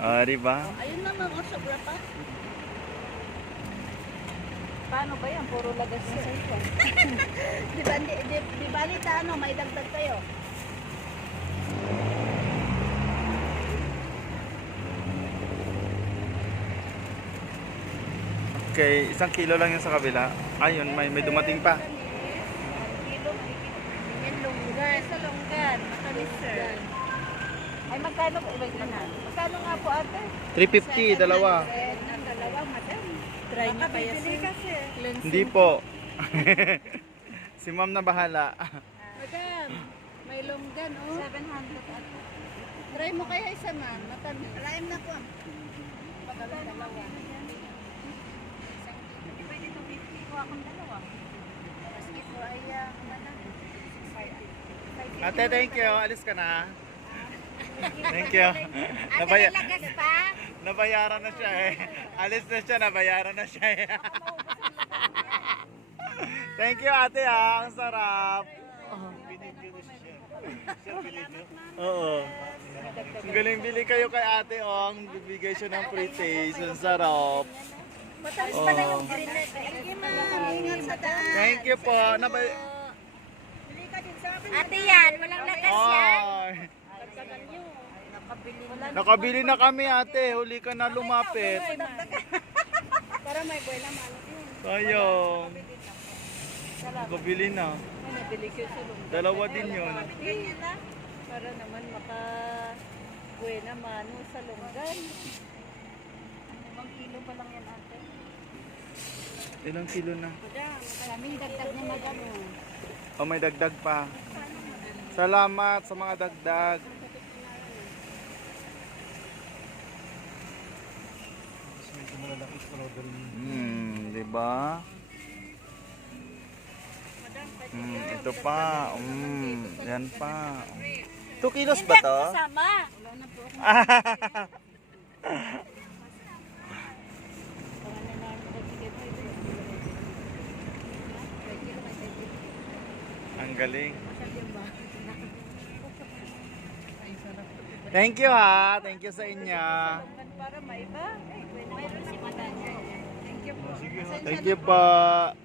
Ah, di ba? Ayun na mga sa grapa. Paano ba yan? Puro lagas na sa di ba, di, di, di ba nita, ano, may dagdag tayo. Okay, isang kilo lang yung sa kabila. Ayun, may, may dumating pa. Ay, magkano po? ba na na. Magkano nga po, ate? 350, seven, dalawa. Ang mm -hmm. dalawa, madam. Try Maka niyo pa yasin. Hindi po. si ma'am na bahala. Uh, madam, may longgan, oh. 700, ate. Try mo kaya isa, ma'am. Matami. Try na po. Pagalang okay. oh, dalawa. Pwede to 50 ko akong dalawa. Sige po, ay, uh, madam. Ate, thank you. Alis ka na. Ah. Thank you. ati, Nabaya na pa? nabayaran na siya eh. Alis na siya, nabayaran na siya eh. Thank you ate ang sarap. Oo. Ang galing bili kayo kay ate o, oh, ang bibigay siya ng free taste, ang sarap. oh. Thank you po. Nabay... Na, ate yan, walang lakas yan. Oh. Ay, nakabili naka na. Nakabili na, na kami ate, huli ka na lumapit. Para may buwela malo. Ayun. Nakabili na. Dalawa din yun. Para naman maka buwela mano sa lunggan. Ang kilo pa lang yan ate. Oh, Ilang kilo na? Maraming dagdag niya madalo. O, may dagdag pa. Salamat sa mga dagdag. Hmm, di ba? Hmm, itu pa. Hmm, yan pa. 2 kilos ba to? Ang galing. Thank you ha. Thank you sa inyo. Para maiba. Thank you, Pak.